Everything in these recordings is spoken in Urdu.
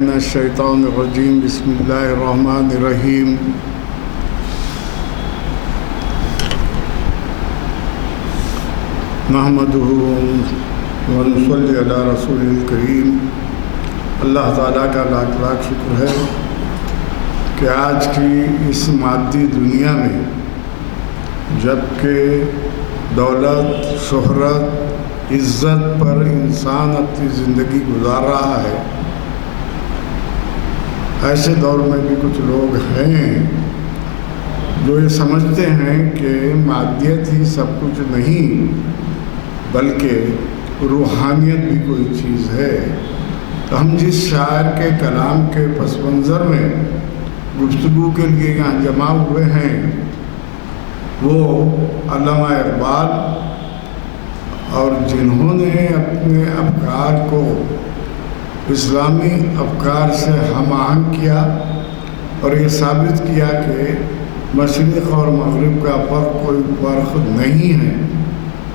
من الشیطان الرجیم بسم اللہ الرحمن الرحیم نحمدہ ونصلی علی رسول الکریم۔ اللہ تعالیٰ کا لاکھ لاکھ شکر ہے کہ آج کی اس مادی دنیا میں جبکہ دولت، شہرت، عزت پر انسان اپنی زندگی گزار رہا ہے، ایسے دور میں بھی کچھ لوگ ہیں جو یہ سمجھتے ہیں کہ مادیت ہی سب کچھ نہیں بلکہ روحانیت بھی کوئی چیز ہے۔ تو ہم جس شاعر کے کلام کے پس منظر میں گفتگو کے لیے یہاں جمع ہوئے ہیں وہ علامہ اقبال، اور جنہوں نے اپنے افکار کو اسلامی افکار سے ہم آہنگ کیا اور یہ ثابت کیا کہ مشرق اور مغرب کا کوئی فرق نہیں ہے۔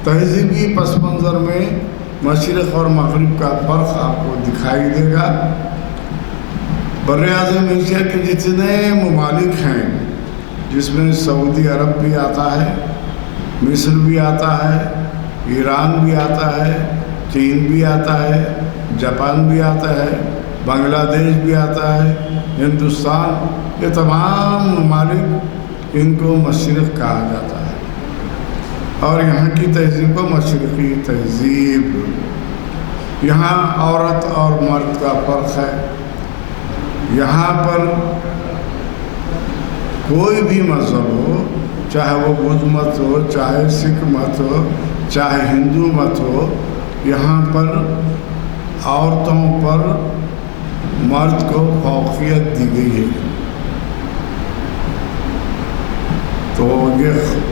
تہذیبی پس منظر میں مشرق اور مغرب کا فرق آپ کو دکھائی دے گا۔ براعظم ایشیا کے جتنے ممالک ہیں، جس میں سعودی عرب بھی آتا ہے، مصر بھی آتا ہے، ایران بھی آتا ہے، چین بھی آتا ہے، جاپان بھی آتا ہے، بنگلہ دیش بھی آتا ہے، ہندوستان، یہ تمام ممالک ان کو مشرق کہا جاتا ہے، اور یہاں کی تہذیب کو مشرقی تہذیب۔ یہاں عورت اور مرد کا فرق ہے۔ یہاں پر کوئی بھی مذہب ہو، چاہے وہ بدھ مت ہو، چاہے سکھ مت ہو، چاہے ہندو مت ہو، یہاں پر عورتوں پر مرد کو فوقیت دی گئی ہے۔ تو یہ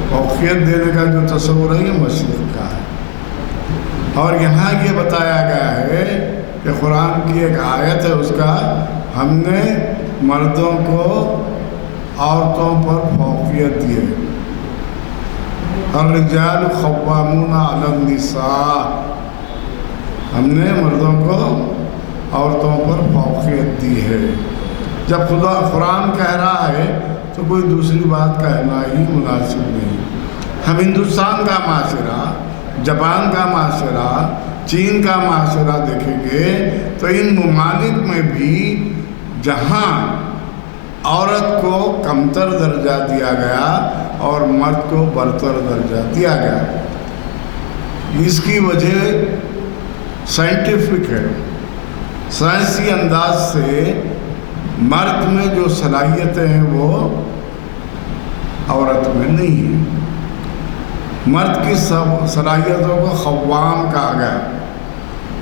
فوقیت دینے کا جو تصور ہے یہ مشرق کا ہے، اور یہاں یہ بتایا گیا ہے کہ قرآن کی ایک آیت ہے، اس کا ہم نے مردوں کو عورتوں پر فوقیت دی ہے۔ الرجال قوامون علی النساء، ہم نے مردوں کو عورتوں پر فوقیت دی ہے۔ جب خدا قرآن کہہ رہا ہے تو کوئی دوسری بات کہنا ہی مناسب نہیں۔ ہم ہندوستان کا معاشرہ، جاپان کا معاشرہ، چین کا معاشرہ دیکھیں گے تو ان ممالک میں بھی جہاں عورت کو کمتر درجہ دیا گیا اور مرد کو برتر درجہ دیا گیا، اس کی وجہ سائنٹیفک ہے۔ سائنسی انداز سے مرد میں جو صلاحیتیں ہیں وہ عورت میں نہیں ہیں۔ مرد کی صلاحیتوں کو قوام کہا گیا،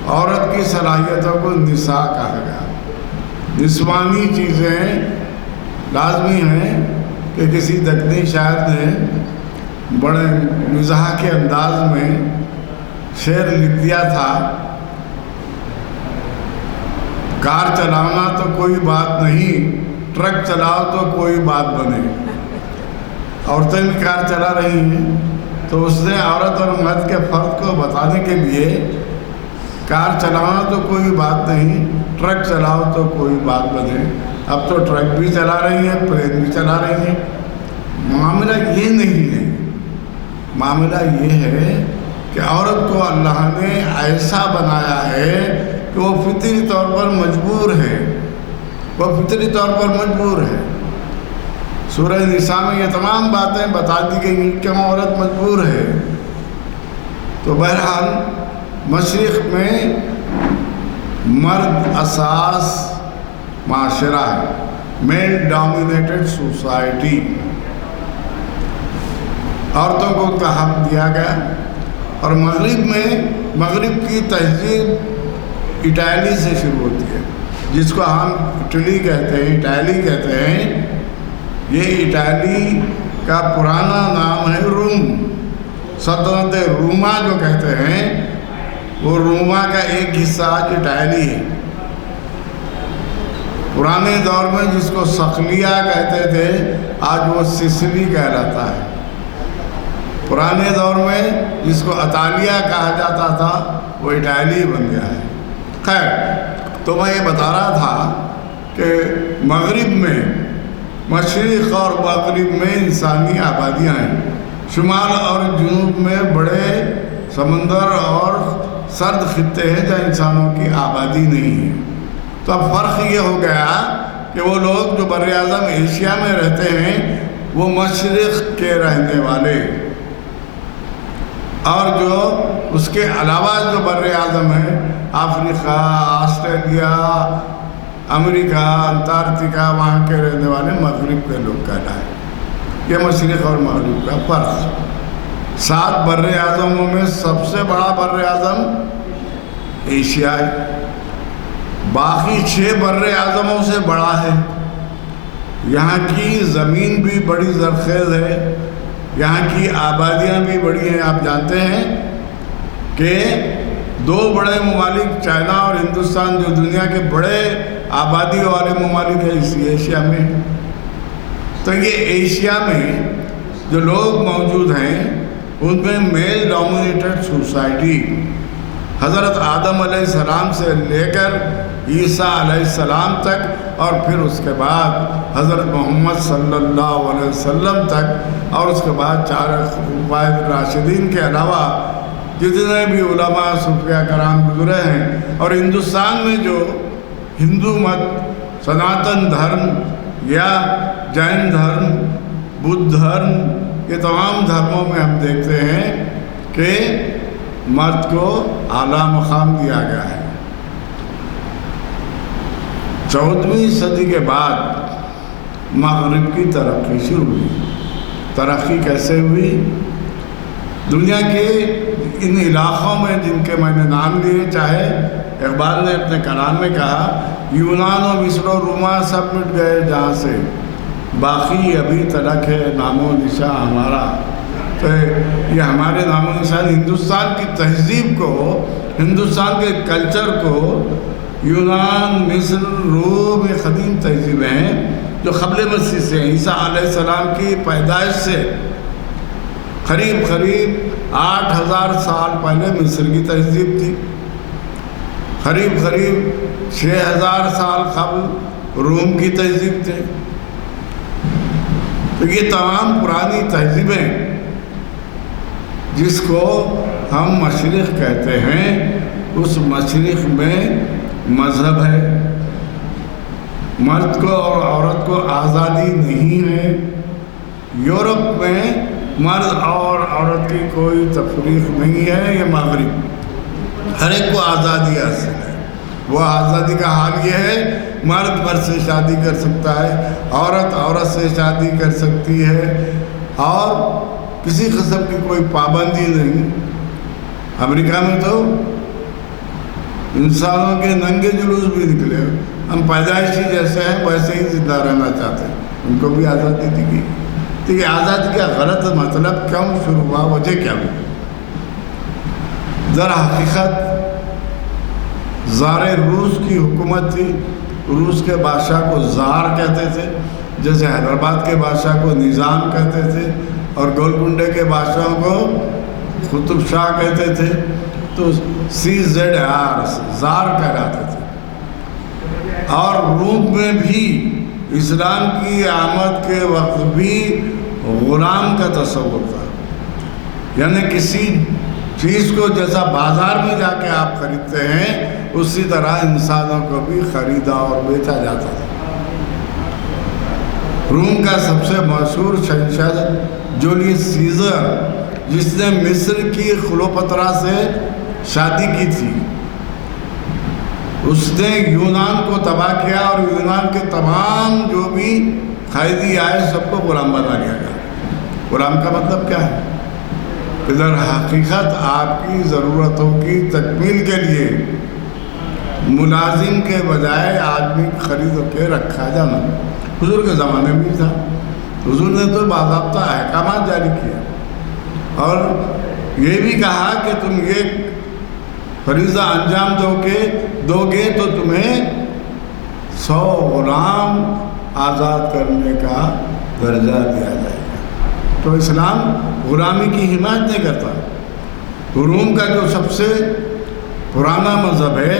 عورت کی صلاحیتوں کو نساء کہا گیا۔ نسوانی چیزیں لازمی ہیں کہ کسی دکنی شاعر نے بڑے مزاح کے انداز میں شعر لکھ دیا تھا، کار چلانا تو کوئی بات نہیں، ٹرک چلاؤ تو کوئی بات بنے۔ عورتیں بھی کار چلا رہی ہیں، تو اس نے عورت اور مرد کے فرق کو بتانے کے لیے کار چلانا تو کوئی بات نہیں، ٹرک چلاؤ تو کوئی بات بنے۔ اب تو ٹرک بھی چلا رہی ہیں، پلین بھی چلا رہی ہیں۔ معاملہ یہ نہیں ہے، معاملہ یہ ہے کہ عورت کو اللہ نے ایسا بنایا ہے کہ وہ فطری طور پر مجبور ہے، وہ فطری طور پر مجبور ہے۔ سورہ نساء میں یہ تمام باتیں بتا دی گئی کہ کیوں عورت مجبور ہے۔ تو بہرحال مشرق میں مرد اساس معاشرہ ہے، میل ڈومینیٹڈ سوسائٹی، عورتوں کو ان کا حق دیا گیا۔ اور مغرب میں، مغرب کی تہذیب اٹالی سے شروع ہوتی ہے، جس کو ہم اٹلی کہتے ہیں، اٹالی کہتے ہیں۔ یہ اٹالی کا پرانا نام ہے روم، سلطنت روما جو کہتے ہیں، وہ روما کا ایک حصہ آج اٹالی ہے۔ پرانے دور میں جس کو صقلیہ کہتے تھے، آج وہ سسلی کہلاتا ہے۔ پرانے دور میں جس کو اطالیہ کہا جاتا تھا، وہ اٹالی بن گیا ہے۔ خیر، تو میں یہ بتا رہا تھا کہ مغرب میں، مشرق اور مغرب میں انسانی آبادیاں ہیں، شمال اور جنوب میں بڑے سمندر اور سرد خطے ہیں جہاں انسانوں کی آبادی نہیں ہے۔ تو اب فرق یہ ہو گیا کہ وہ لوگ جو بر اعظم ایشیا میں رہتے ہیں وہ مشرق کے رہنے والے، اور جو اس کے علاوہ جو بر اعظم ہے، افریقہ، آسٹریلیا، امریکہ، انٹارکٹیکا، وہاں کے رہنے والے مغرب کے لوگ کہلائے۔ یہ مشرق اور مغرب کا فرق۔ 7 بر اعظموں میں سب سے بڑا بر اعظم ایشیا ہے، باقی 6 بر اعظموں سے بڑا ہے۔ یہاں کی زمین بھی بڑی زرخیز ہے، یہاں کی آبادیاں بھی بڑی ہیں۔ آپ جانتے ہیں کہ 2 بڑے ممالک چائنا اور ہندوستان جو دنیا کے بڑے آبادی والے ممالک ہیں اسی ایشیا میں۔ تو یہ ایشیا میں جو لوگ موجود ہیں ان میں میل ڈومینیٹڈ سوسائٹی، حضرت آدم علیہ السلام سے لے کر عیسیٰ علیہ السلام تک، اور پھر اس کے بعد حضرت محمد صلی اللہ علیہ وسلم تک، اور اس کے بعد 4 خلفائے راشدین کے علاوہ جتنے بھی علماء صوفیاء کرام گزرے ہیں، اور ہندوستان میں جو ہندو مت، سناتن دھرم یا جین دھرم، بدھ دھرم، یہ تمام دھرموں میں ہم دیکھتے ہیں کہ مرد کو اعلیٰ مقام دیا گیا ہے۔ 14ویں صدی کے بعد مغرب کی ترقی شروع ہوئی۔ ترقی کیسے ہوئی؟ دنیا کے ان علاقوں میں جن کے میں نے نام لیے، چاہے اقبال نے اپنے کلام میں کہا یونان و مصر و روما سب مٹ گئے جہاں سے، باقی ابھی تلک ہے نام و نشاں ہمارا۔ تو یہ ہمارے نام و نشان ہندوستان کی تہذیب کو، ہندوستان کے کلچر کو، یونان، مصر، روم، یہ قدیم تہذیبیں ہیں جو قبل مسیح سے، عیسیٰ علیہ السلام کی پیدائش سے قریب 8000 سال پہلے مصر کی تہذیب تھی، قریب 6000 سال قبل روم کی تہذیب تھی۔ تو یہ تمام پرانی تہذیبیں جس کو ہم مشرق کہتے ہیں، اس مشرق میں مذہب ہے، مرد کو اور عورت کو آزادی نہیں ہے۔ یورپ میں مرد اور عورت کی کوئی تفریق نہیں ہے، یہ مغرب ہر ایک کو آزادی حاصل ہے۔ وہ آزادی کا حال یہ ہے مرد مرد سے شادی کر سکتا ہے، عورت عورت سے شادی کر سکتی ہے، اور کسی قسم کی کوئی پابندی نہیں۔ امریکہ میں تو انسانوں کے ننگے جلوس بھی نکلے، ہم پیدائشی جیسے ہیں ویسے ہی زندہ رہنا چاہتے ہیں، ان کو بھی آزادی دی گئی۔ تو یہ آزادی کا غلط مطلب کیوں شروع ہوا، وجہ کیا ہوئی؟ در حقیقت زار روس کی حکومت تھی، روس کے بادشاہ کو زار کہتے تھے، جیسے حیدرآباد کے بادشاہ کو نظام کہتے تھے، اور گولکنڈے کے بادشاہوں کو قطب شاہ کہتے تھے، تو CZR زار کہلاتے تھے۔ اور روم میں بھی اسلام کی آمد کے وقت بھی غلام کا تصور تھا، یعنی کسی چیز کو جیسا بازار میں جا کے آپ خریدتے ہیں اسی طرح انسانوں کو بھی خریدا اور بیچا جاتا تھا۔ روم کا سب سے مشہور شہنشاہ جولیس سیزر، جس نے مصر کی کلیوپاترا سے شادی کی تھی، اس نے یونان کو تباہ کیا، اور یونان کے تمام جو بھی قیدی آئے سب کو غلام بنا لیا گیا۔ غلام کا مطلب کیا ہے؟ کہ در حقیقت آپ کی ضرورتوں کی تکمیل کے لیے ملازم کے بجائے آدمی خرید کے رکھا جانا۔ حضور کے زمانے میں بھی تھا، حضور نے تو باضابطہ احکامات جاری کیے، اور یہ بھی کہا کہ تم یہ فریضہ انجام دو گے تو تمہیں 100 غلام آزاد کرنے کا درجہ دیا جائے گا۔ تو اسلام غلامی کی حمایت نہیں کرتا۔ روم کا جو سب سے پرانا مذہب ہے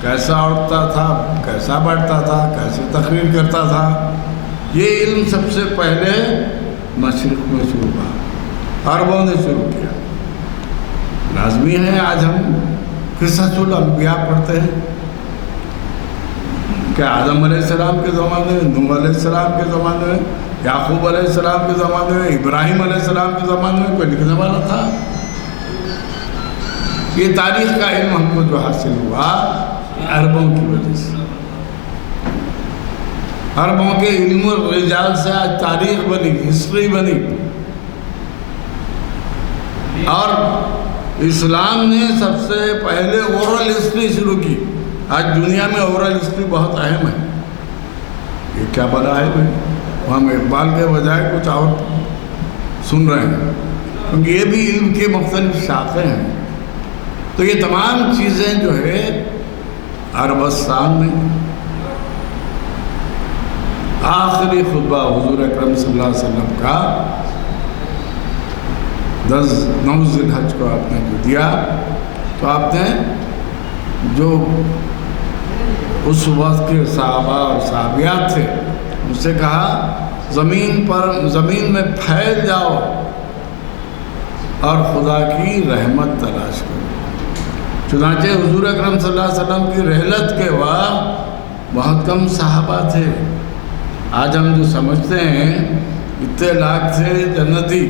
کیسا اٹھتا تھا، کیسا بیٹھتا تھا، کیسے تقریر کرتا تھا، یہ علم سب سے پہلے مشرق میں شروع ہوا، عربوں نے شروع کیا۔ لازمی ہے آج ہم قصص الانبیاء پڑھتے ہیں کہ آدم علیہ السلام کے زمانے میں، نوح علیہ السلام کے زمانے میں، یعقوب علیہ السلام کے زمانے میں، ابراہیم علیہ السلام کے زمانے میں کوئی لکھنے والا تھا؟ یہ تاریخ کا علم ہم کو جو حاصل ہوا عربوں کی وجہ سے، عربوں کے علم الرجال سے آج تاریخ بنی، ہسٹری بنی۔ اور اسلام نے سب سے پہلے اورل ہسٹری شروع کی۔ آج دنیا میں اورل ہسٹری بہت اہم ہے۔ یہ کیا بنا ہے بھائی؟ ہم اقبال کے بجائے کچھ اور سن رہے ہیں، کیونکہ یہ بھی علم کے مختلف شاخیں ہیں۔ تو یہ تمام چیزیں جو ہے عربستان میں آخری خطبہ حضور اکرم صلی اللہ علیہ وسلم کا 9 ذی الحج کو آپ نے جو دیا، تو آپ نے جو اس وقت کے صحابہ اور صحابیات تھے ان سے کہا زمین میں پھیل جاؤ اور خدا کی رحمت تلاش کرو۔ چنانچہ حضور اکرم صلی اللہ علیہ وسلم کی رحلت کے وقت بہت کم صحابہ تھے۔ آج ہم جو سمجھتے ہیں اتنے لاکھ تھے جنتی،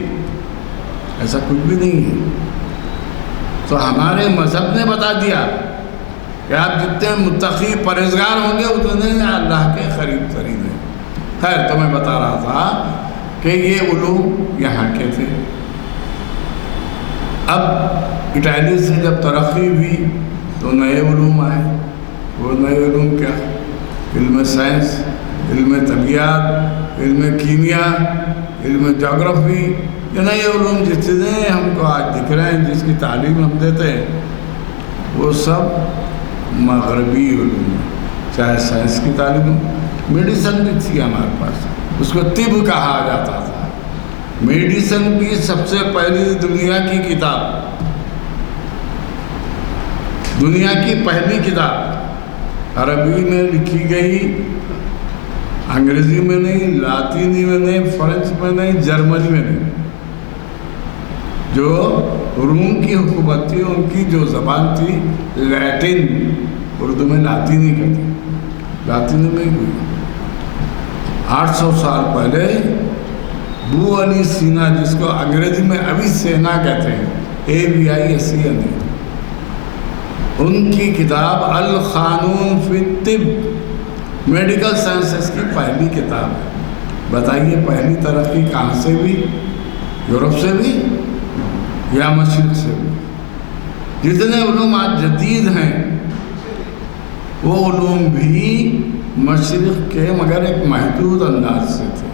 ایسا کچھ بھی نہیں ہے۔ تو ہمارے مذہب نے بتا دیا کہ آپ جتنے متقی پرہیزگار ہوں گے اتنے اللہ کے قریب ترین ہیں۔ خیر، تو میں بتا رہا تھا کہ یہ علوم یہاں کے تھے۔ اب اٹلی سے جب ترقی ہوئی تو نئے علوم آئے۔ وہ نئے علوم کیا؟ علم سائنس، علم طبیعت، علم کیمیا، علم جغرافی، یہ نئے علوم جتنے ہم کو آج دکھ رہے ہیں، جس کی تعلیم ہم دیتے ہیں، وہ سب مغربی علوم ہیں۔ چاہے سائنس کی تعلیم ہو، میڈیسن بھی تھی ہمارے پاس، اس کو طب کہا جاتا تھا۔ میڈیسن کی سب سے پہلی دنیا کی کتاب، دنیا کی پہلی کتاب عربی میں لکھی گئی، انگریزی میں نہیں، لاطینی میں نہیں، فرانس میں نہیں، جرمنی میں نہیں۔ جو روم کی حکومت تھی ان کی جو زبان تھی لیٹن، اردو میں لاطینی کہتے ہیں، لاطینی میں ہوئی۔ 800 سال پہلے بو علی سینا، جس کو انگریزی میں ابھی سینا کہتے ہیں، AVISENA، ان کی کتاب القانون فی الطب، میڈیکل سائنسز کی پہلی کتاب ہے۔ بتائیے پہلی ترقی کہاں سے بھی؟ یورپ سے بھی یا مشرق سے بھی؟ جتنے علوم آج جدید ہیں وہ علوم بھی مشرق کے مگر ایک محدود انداز سے تھے،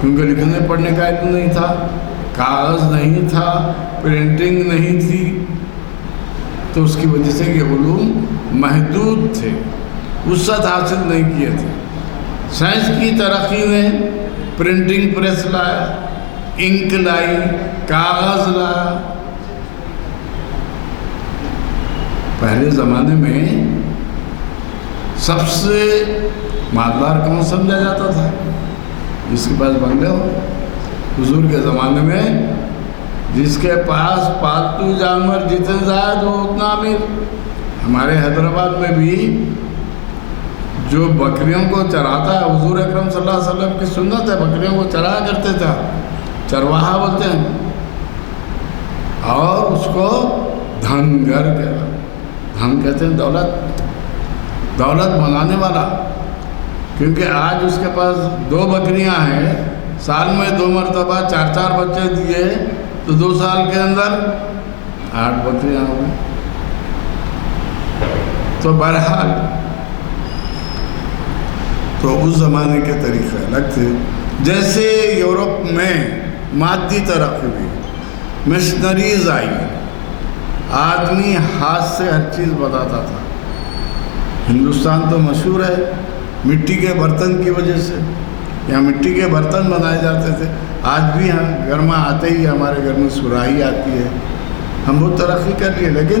کیونکہ لکھنے پڑھنے کا علم نہیں تھا، کاغذ نہیں تھا، پرنٹنگ نہیں تھی، تو اس کی وجہ سے یہ علوم محدود تھے، وسعت حاصل نہیں کیے تھے۔ سائنس کی ترقی نے پرنٹنگ پریس لایا، انک لائی، کاغذ لایا۔ پہلے زمانے میں سب سے مالدار کون سمجھا جاتا تھا؟ جس کے پاس بنگلے ہو۔ حضور کے زمانے میں جس کے پاس پالتو جانور جتنے زیادہ ہو اتنا امیر۔ ہمارے حیدرآباد میں بھی جو بکریوں کو چراتا ہے، حضور اکرم صلی اللہ علیہ وسلم کی سنت ہے، بکریوں کو چرایا کرتے تھے، چرواہا بولتے ہیں، اور اس کو دھنگر کہتے ہیں۔ دھن کہتے ہیں دولت بنانے والا، کیونکہ آج اس کے پاس 2 بکریاں ہیں، سال میں 2 مرتبہ 4 بچے دیے تو 2 سال کے اندر 8 بکریاں ہو گئی۔ تو بہرحال تو اس زمانے کے طریقے الگ تھے۔ جیسے یورپ میں مادی ترقی ہوئی، مشنریز آئی، آدمی ہاتھ سے ہر چیز بناتا تھا۔ ہندوستان تو مشہور ہے مٹی کے برتن کی وجہ سے، یہاں مٹی کے برتن بنائے جاتے تھے۔ آج بھی ہم گرما آتے ہی ہمارے گھر میں سراہی آتی ہے، ہم بہت ترقی کر لیے، لیکن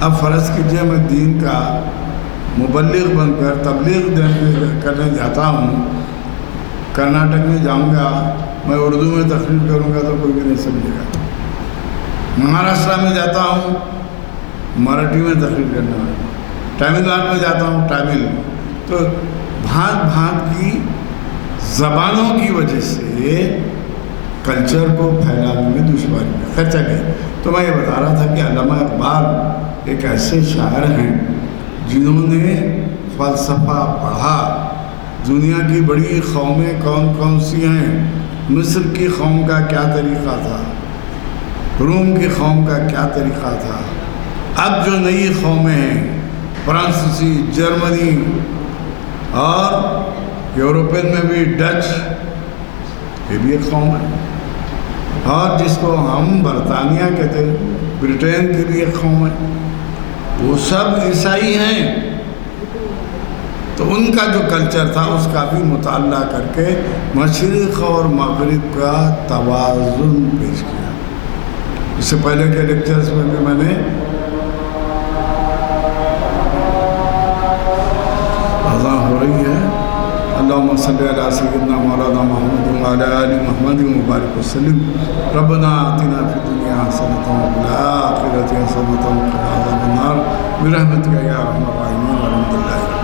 اب فرض کیجئے میں دین کا مبلغ بن کر تبلیغ کرنے جاتا ہوں، کرناٹک میں جاؤں گا، میں اردو میں تقریر کروں گا تو کوئی بھی نہیں سمجھے گا۔ مہاراشٹر میں جاتا ہوں، مراٹھی میں تقریر کرنا ہے، تامل ناڈو میں جاتا ہوں تامل، تو بھانت بھانت کی زبانوں کی وجہ سے کلچر کو پھیلانے میں دشواری ہے۔ خیر چلیے، تو میں یہ بتا رہا تھا کہ علامہ اقبال ایک ایسے شاعر ہیں جنہوں نے فلسفہ پڑھا۔ دنیا کی بڑی قومیں کون کون سی ہیں؟ مصر کی قوم کا کیا طریقہ تھا، روم کی قوم کا کیا طریقہ تھا، اب جو نئی قومیں ہیں فرانسیسی، جرمنی اور یوروپین میں بھی ڈچ، یہ بھی ایک قوم ہے، اور جس کو ہم برطانیہ کہتے ہیں، برٹین کی بھی ایک قوم ہے، وہ سب عیسائی ہیں۔ تو ان کا جو کلچر تھا اس کا بھی مطالعہ کر کے مشرق اور مغرب کا توازن پیش کیا۔ اس سے پہلے کے لیکچرز میں بھی میں نے اذان ہو رہی ہے، اللہم صلی علی سیدنا مولانا محمد وعلی آل محمد مبارک وسلم، ربنا آتنا فی الدنیا حسنۃ وفی الآخرۃ حسنۃ وقنا عذاب النار برحمتک یا ارحم الراحمین والحمد للہ۔